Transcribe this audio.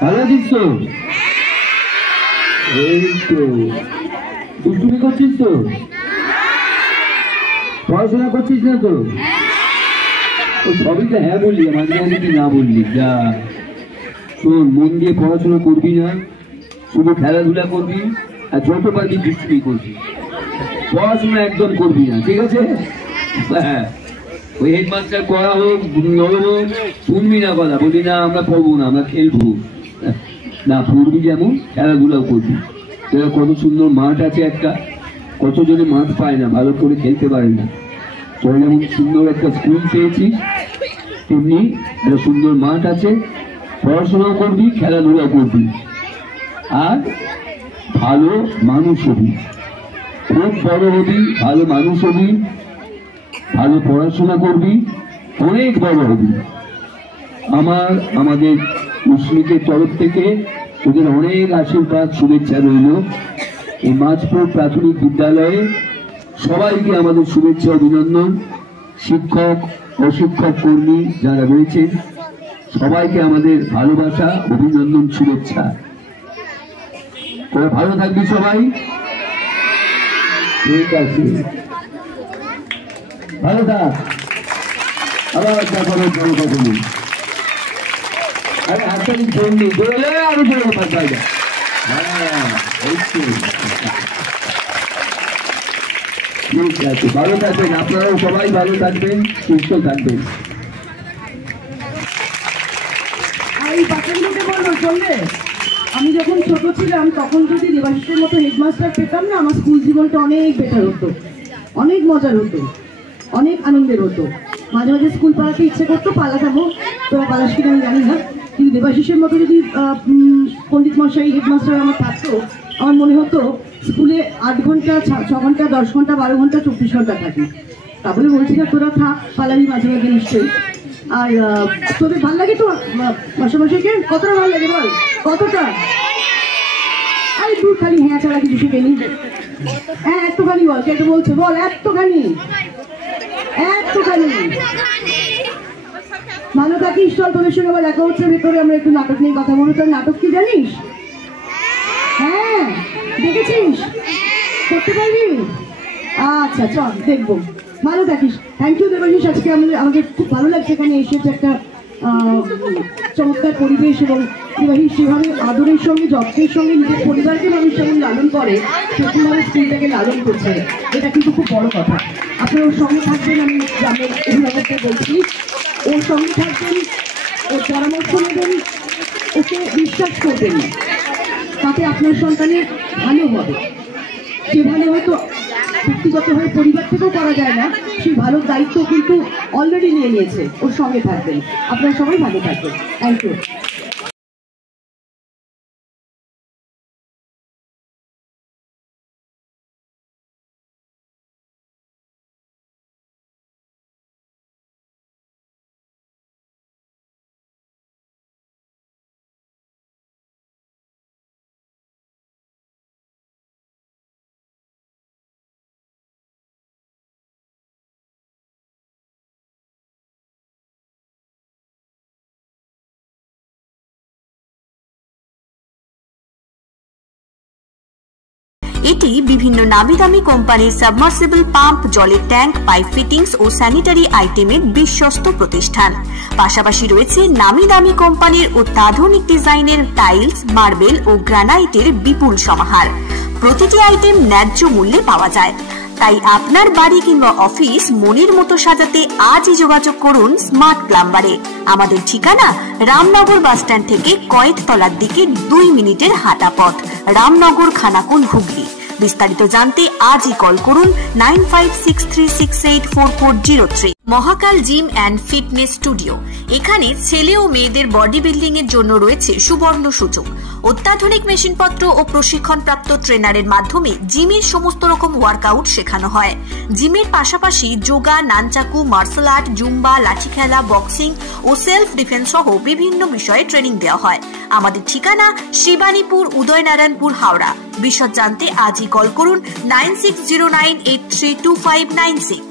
ভালো আছিস তো? এই তো দুষ্টুমি করছিস তো? পড়াশোনা করছিস না তো? সবই তো হ্যাঁ বললি, মাঝে মাঝে তুই না বললি। যা শোন, মন দিয়ে পড়াশোনা করবি না, শুধু খেলাধুলা করবি আর যত পারবি দুষ্টুমি করবি, পড়াশোনা একদম করবি না, ঠিক আছে? হ্যাঁ, ওই হেডমাস্টার পড়া হোক হোক শুনবি না কথা, বলবি না আমরা পড়বো না, আমরা খেলবো না। পড়বি যেমন খেলাধুলাও করবি। কত সুন্দর মাঠ আছে একটা, কতজনে মাঠ পায় না, ভালো করে খেলতে পারে না। তোরা যেমন সুন্দর একটা স্কুল পেয়েছিস, তেমনি একটা সুন্দর মাঠ আছে, পড়াশোনাও করবি খেলাধুলাও করবি আর ভালো মানুষ হবি, খুব বড় হবি, ভালো মানুষ হবি, ভালো পড়াশোনা করবি, অনেক বড় হবি। আমাদের মুসলিমের তরফ থেকে তোদের অনেক আশীর্বাদ শুভেচ্ছা রইল। এই মাঝপুর প্রাথমিক বিদ্যালয়ে সবাইকে আমাদের শুভেচ্ছা অভিনন্দন। শিক্ষক অশিক্ষক কর্মী যারা রয়েছেন সবাইকে আমাদের ভালোবাসা অভিনন্দন শুভেচ্ছা। তোরা ভালো থাকবি সবাই, ঠিক আছে? ভালো থাক। আবার আরে হাততালি জোরনি, জোরে আরো জোরে পাঠাই। হ্যাঁ, ঠিক আছে, ভালো থাকবেন আপনারাও, সবাই ভালো থাকবেন, সুস্থ থাকবেন। এই বাচ্চাগুলোকে বলবো চলবে, আমি যখন ছোট ছিলাম তখন যদি দেবাশিসের মতো হেডমাস্টার পেতাম না, আমার স্কুল জীবনটা অনেক বেটার হতো, অনেক মজার হতো, অনেক আনন্দের হতো। মাঝে মাঝে স্কুল পালাতে ইচ্ছে করতো, পালাতামও, তোরা পালাস কিনা আমি জানি না, কিন্তু দেবাশিসের মতো যদি পণ্ডিত মশাই হেডমাস্টার আমার থাকতো, আমার মনে হতো স্কুলে 8 ঘন্টা 6 ঘন্টা 10 ঘন্টা 12 ঘন্টা 24 ঘন্টা থাকি। তারপরে বলছি না তোরা থাক, পালাবি মাঝে মাঝে নিশ্চয়ই। আর তোদের ভালো লাগে তো মাস্টারমশাইকে? কতটা ভালো লাগে বল, কতটা? আরে দূর, খালি হ্যাঁ ছাড়া কিছু শিখেনি। হ্যাঁ একটুখানি বল, কে বলছে বল, একটুখানি একটুখানি। ভালো থাকিস, চল তোদের সঙ্গে আবার দেখা হচ্ছে ভেতরে, আমরা একটু নাটক নিয়ে কথা বলবো। তোর নাটক কি জানিস? হ্যাঁ দেখেছিস, করতে পারবি? আচ্ছা চল দেখবো, ভালো থাকিস। থ্যাংক ইউ দেবাশিস, আজকে আমাকে খুব ভালো লাগছে এখানে এসেছে, একটা চমৎকার পরিবেশ, এবং দেবাশিস সেভাবে আদরের সঙ্গে যত্নের সঙ্গে নিজের পরিবারকে মানুষ যেমন লালন করে সেরকমভাবে স্কুলটাকে লালন করছে, এটা কিন্তু খুব বড় কথা। আপনি ওর সঙ্গে থাকবেন, আমি গ্রামের অভিভাবককে বলছি, ওর সঙ্গে থাকবেন, ওর পরামর্শ নেবেন, ওকে বিশ্বাস করবেন, তাতে আপনার সন্তানের ভালো হবে। যেভাবে হয়তো ব্যক্তিগতভাবে পরিবার থেকেও করা যায় না, সেই ভালো দায়িত্ব কিন্তু অলরেডি নিয়ে নিয়েছে। ওর সঙ্গে থাকবেন, আপনারা সবাই ভালো থাকবেন। Thank you. এটি বিভিন্ন নামি দামি কোম্পানির সাবমার্সিবল পাম্প, জলের ট্যাঙ্ক, পাইপ ফিটিংস ও স্যানিটারি আইটেমের বিশ্বস্ত প্রতিষ্ঠান। পাশাপাশি রয়েছে নামি দামি কোম্পানির অত্যাধুনিক ডিজাইনের টাইলস, মার্বেল ও গ্রানাইটের বিপুল সমাহার। প্রতিটি আইটেম ন্যায্য মূল্যে পাওয়া যায়। তাই আপনার বাড়ি কিংবা অফিস মনের মতো সাজাতে আজই যোগাযোগ করুন স্মার্ট প্লাম্বারে। আমাদের ঠিকানা রামনগর বাসস্ট্যান্ড থেকে কয়েকতলার দিকে 2 মিনিটের হাঁটা পথ, রামনগর, খানাকুল, হুগলি। বিস্তারিত জানতে আজই কল করুন 9563684403। মহাকাল জিম অ্যান্ড ফিটনেস স্টুডিও, এখানে ছেলে ও মেয়েদের বডি বিল্ডিং এর জন্য রয়েছে সুবর্ণ সুযোগ। অত্যাধুনিক মেশিনপত্র ও প্রশিক্ষণপ্রাপ্ত ট্রেনারের মাধ্যমে জিমের সমস্ত রকম ওয়ার্কআউট শেখানো হয়। জিমের পাশাপাশি yoga, nunchaku, martial art, Zumba, লাঠি খেলা, বক্সিং ও সেলফ ডিফেন্স সহ বিভিন্ন বিষয়ে ট্রেনিং দেওয়া হয়। আমাদের ঠিকানা শিবানীপুর, উদয়নারায়ণপুর, হাওড়া। বিশদ জানতে আজই কল করুন 9609832596।